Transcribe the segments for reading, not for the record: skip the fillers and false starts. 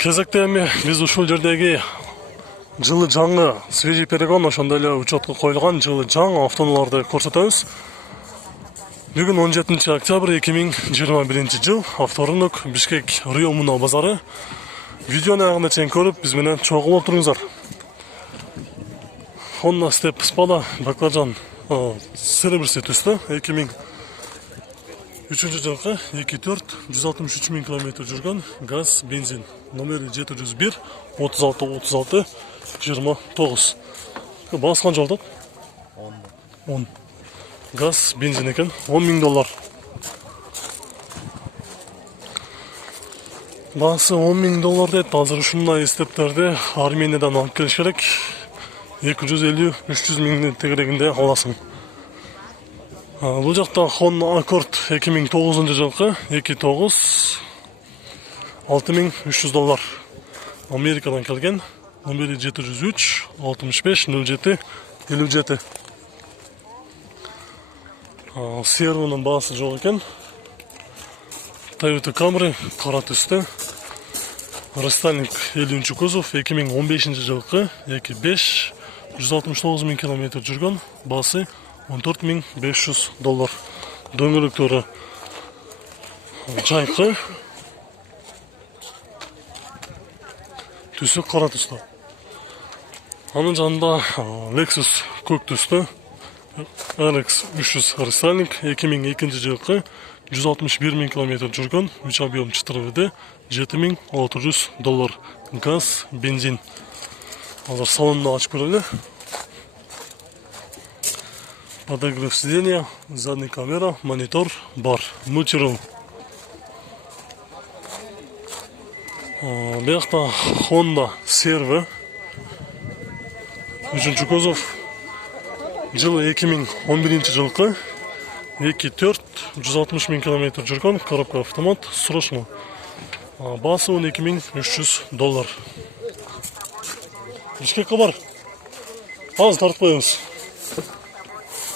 Кезекте эми биз ушул жердеги жылы жаңы свежий перегон ошондой эле учетко коюлган жылы жаңы автоунааларды көрсөтөбүз. Бүгүн 17 октябрь 2021 жыл, авторынок Бишкек Рио Муна базары. Видеону аягына чейин көрүп, биз менен чогуу болуп туруңуздар. Honda Step Spada баклажан серебрясый түстө 2003 жылкы 2.4 163 000 км жүргөн газ бензин. Номери 701 36 36 29. Баасы канча болот? 10. Газ бензин экен, $10,000. Баасы $10,000 дейт. Азыр ушундай стептерди Армениядан алып келиш керек. 250-300 000 тегерегинде аласың. Бул жакта Honda Accord 2009 жылкы 2.9 $6,300. Америкадан келген. Номери 703 65 07 57. Сервонун баасы жок экен. Toyota Camry кара түстө. Рестайлинг 50 кузов 2015 жылкы 2.5 169 000 км жүргөн. Баасы $14,500. Дөңгөлөктөрү жайкы. Түсү кара түстө. Анын жанында Lexus көк түстө RX 300 рестайлинг 2002 жылкы 161 000 км жүргөн. 3 объем 4 $7,600. Газ, бензин. Алар салонду ачып көрөлү. Подогрев сиденья, задняя камера, монитор, бар, мультирул. Биякта Honda Serve 3 кузов жылы 2011 жылкы 2.4 160 000 км жүргөн, коробка автомат, срочно. Баасы $12,300. Бишкекке бар. Азыр тартып коебуз.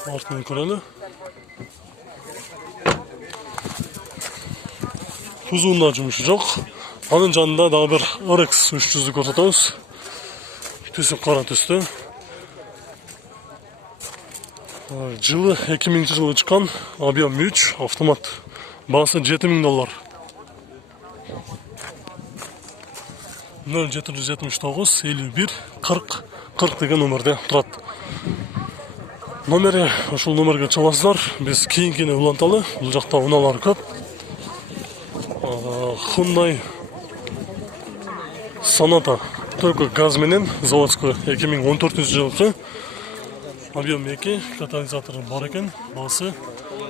Артын көрөлү. Кузуунда жумушу жок. Анын жанында дагы бир RX 300 көрсөтөбүз. Түсү кара түстө. Жылы 2000 жылы чыккан, объем 3, автомат. Баасы $7,000. 0779 51 40 40 деген номерде турат. Номери ушул номерге чаласыздар. Биз кийинкини уланталы. Бул жакта унаалар көп. Hyundai Sonata только газ менен заводской 2014 жылкы. Объем 2, катализатору бар экен. Баасы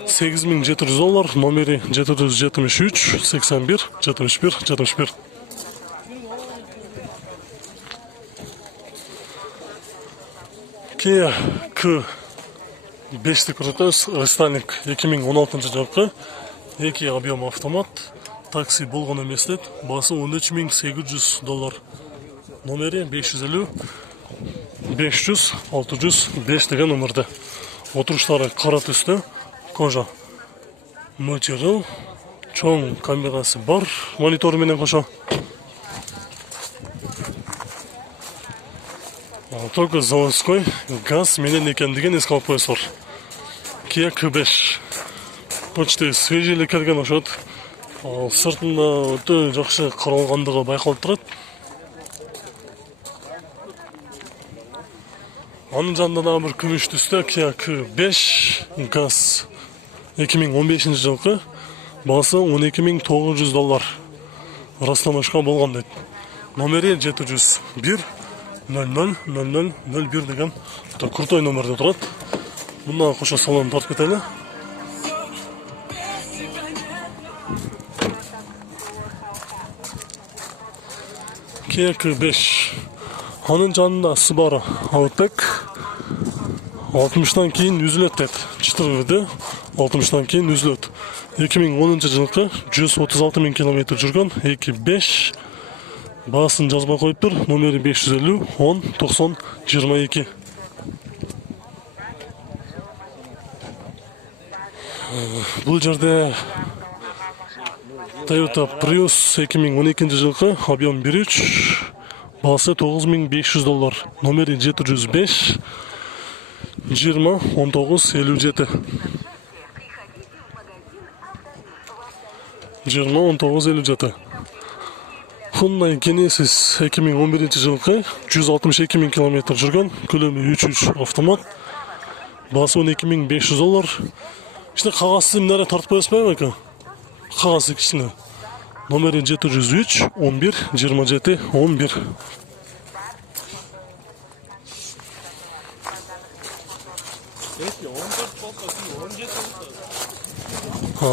$8,700. Номери 773 81 71 71. Kia K5 көрсөтөбүз. Рестайлинг 2016 жылкы 2 объем автомат. Такси болгон эмес дейт. Баасы $13,800. Номери 550 500 605 деген номерде. Отуруштары кара түстө, кожа. Мультирул, чоң камерасы бар, монитору менен кошо. Только заводской газ менен экендигин эске алып коесуңар. Kia K5. Почти свежий эле келген окшойт. Сыртында өтө жакшы каралгандыгы байкалып турат. Анын жанында дагы бир күмүш түстө Kia K5 газ 2015 жылкы. Баасы $12,900. Растамашка болгон дейт. Номери 701 00 00 01 деген крутой номерде турат. Мындан кошо салон тартып кетели. Kia K5. Анын жанында Subaru Outback 60-тан кийин үзүлөт дейт. 4 60-тан кийин үзүлөт. 2010 жылкы 136 000 км жүргөн 2.5. Баасын жазбай коюптур. Номери 550 10 90 22. Бул жерде Toyota Prius 2012 жылғы, объем 1.3, басы $9500, номері 705, 20-19-57. 20-19-57. Hyundai Genesis 2011 жылғы, 162 000 км жүрген, көлемі 3.3 автомат, басы $12,500. İşte қағасы мынары тартып қойасыз ба екен? Қағасы кішіне. Номері 703 11 27 11.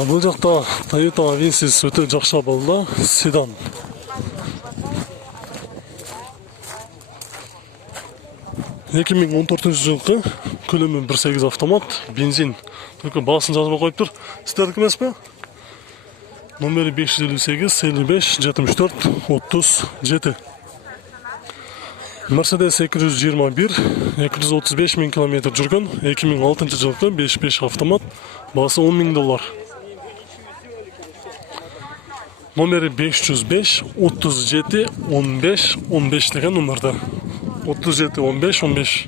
Бұл жақта Toyota Avensis өте жақсы болды, седан. Екі мың 14 жылғы, көлемі 1.8 автомат, бензин. Только басын жазып қойып тұр. Сіздердікі емес пе? Номері 558 55 74 37. Mercedes 221 235 000 км жүрген, 2006 жылғы 5.5 автомат, басы $10,000. Номері 505 37 15 15 деген номерді. 37 15 15.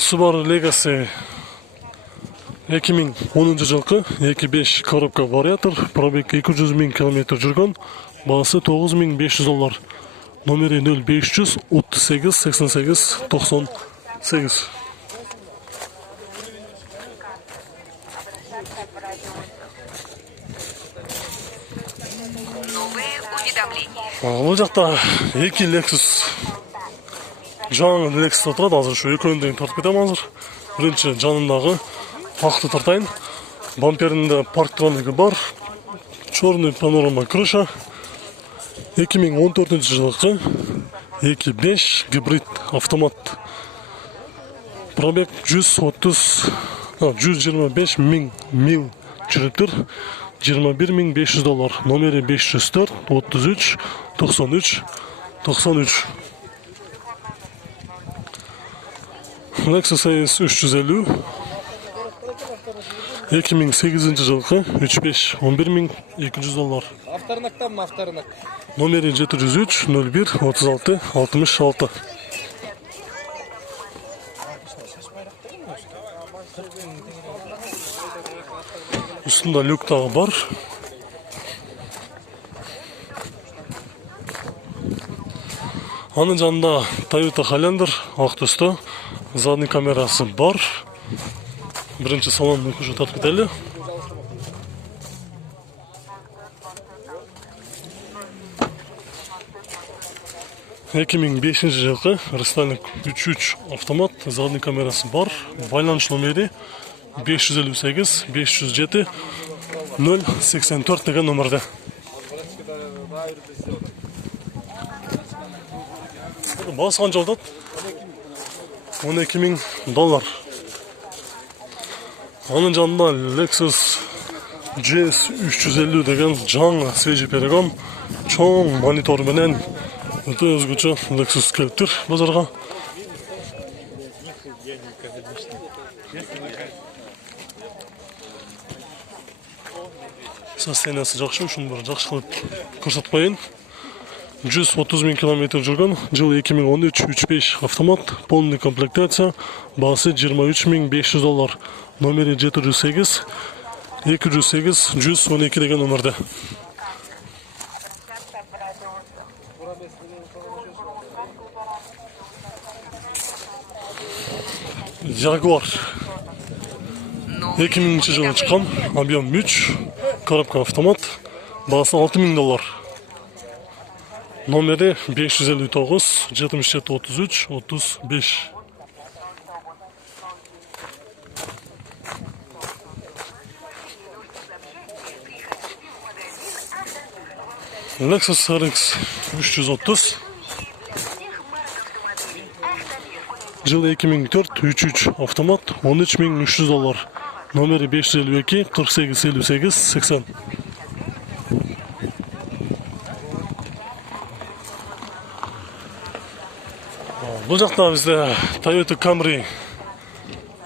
Subaru Legacy 2010 жылғы 2.5 коробка вариатор, пробег 200 000 км жүрген, басы $9,500. Номері 0500 38 88 98. Бұл жақта екі Lexus, жаңа Lexus отырады, азыр шу екеуінден тартып кетем азыр. Бірінші жанындағы ақты тартайын. Бамперінде парктронигі бар, черный панорама крыша. 2014 жылғы 2.5 гибрид автомат. Пробег 125 000 мил жүріп тұр. $21,500. Номері 504 33 93 93. Lexus AS 350 2008 жылғы 3.5 $11,200. Авторынақтан мı авторынақ? Номері 703 01 36 66. Üstünde люк тағы бар. Анын жанында Toyota Highlander ақ түсті, задний камерасы бар. Бірінші салонды көші тартып кетелі. Екі мың 5 жылғы рестайлинг 3.3 автомат, задний камерасы бар. Байланыш номері 558 507 084 деген номерде. Басы қанша алдады? $12,000. Анын жанында Lexus GS 350 деген жаңа свежий перегон, чоң монитор менен өте өзгөчө Lexus келіп тұр базарға. Состояниясы жақсы, ушуну бір жақсы қылып көрсөтүп коеюн. 130 000 км жүрген, жыл 2013 3.5 автомат, полный комплектация, басы $23,500. Номері 708 208 112 деген номерде. Jaguar 2000 жылы шыққан, объем 3, коробка автомат, басы $6,000. Номері 559 77 33 35. Lexus RX 330 жылы 2004 3.3 автомат, $13,300. Номері 552 48 58 80. Бұл жақта бізде Toyota Camry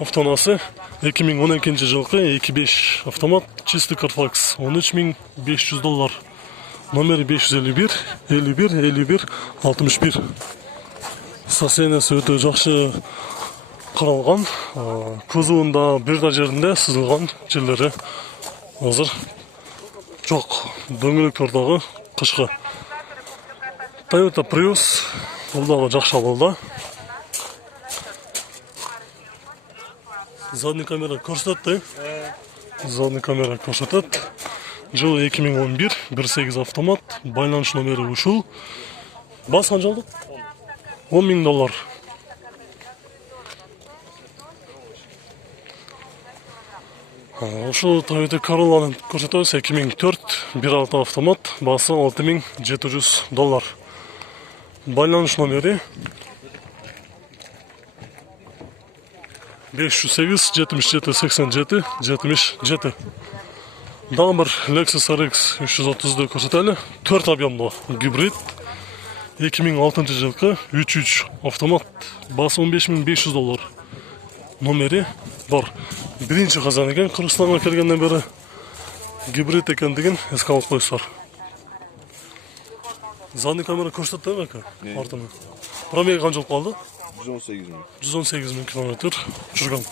автонасы 2012 жылғы 2.5 автомат чистый Carfax $13.500. Номері 551 51 51 61. Состояниесі өте жақсы қаралған. Кузовында бір жерінде сызылған жерлері азыр жоқ. Дөңгелектердегі қышқы. Toyota Prius бұлдағы жақсы болды. Задний камера көрсетті. Задный камера көрсетті. Жылы 2011, 1.8 автомат, байланыш номері ушул. Бас қаншалдық? $10.000. Ошо Toyota Corolla'ны көрсетеміз. 2004, 1.6 автомат, басы $6.700. Байланыш номері 508 77 87 77. Дағы бір Lexus RX 330-ды көрсетелі. 4 объемды гибрид. 2006 жылғы 3.3 автомат. Басы $15.500. Номері бар. Бірінші қазан екен. Қырғызстанға келгеннен бері гибрид екендігін еске алып қойсыздар. Задний камера көрсетті ме? Артына. Пробег қаншалық қалды? 118 000. 118 000 километр жүрген.